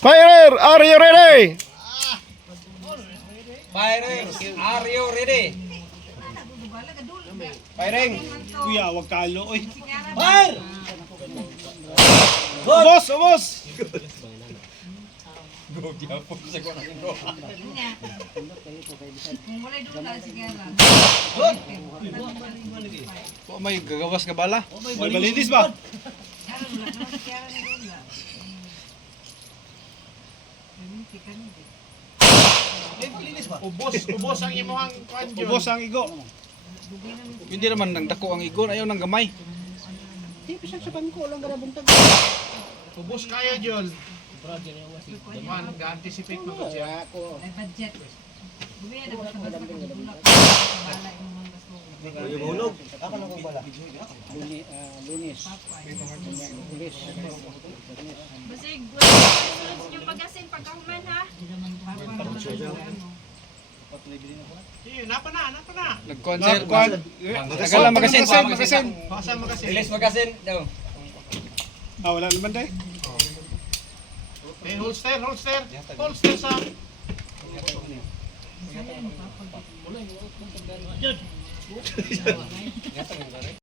Fire! Are you ready? Firing! Are you ready? Firing! Kuya, wag kalo, oy. Fire! Ubos, ubos. Go, gyapon sa ko na bro. Oh, may gagawas ka bala? May malinis ba? Ubos ang imong kwan Jol. Ubos ang igo. Hindi naman nang dako ang igon, ayaw nang gamay. Ubos kaya Jol. Man, ga-anticipate mo ko siya. budget. Hulog. Basig, sunod nyo pag-asin pagkahuman ha. Napa na. Nag-concert. Tagala magasin. Magasin. Bakasan mo kasi. Release magasin daw. Ah, wala naman day. Eh, holster. Holster sa...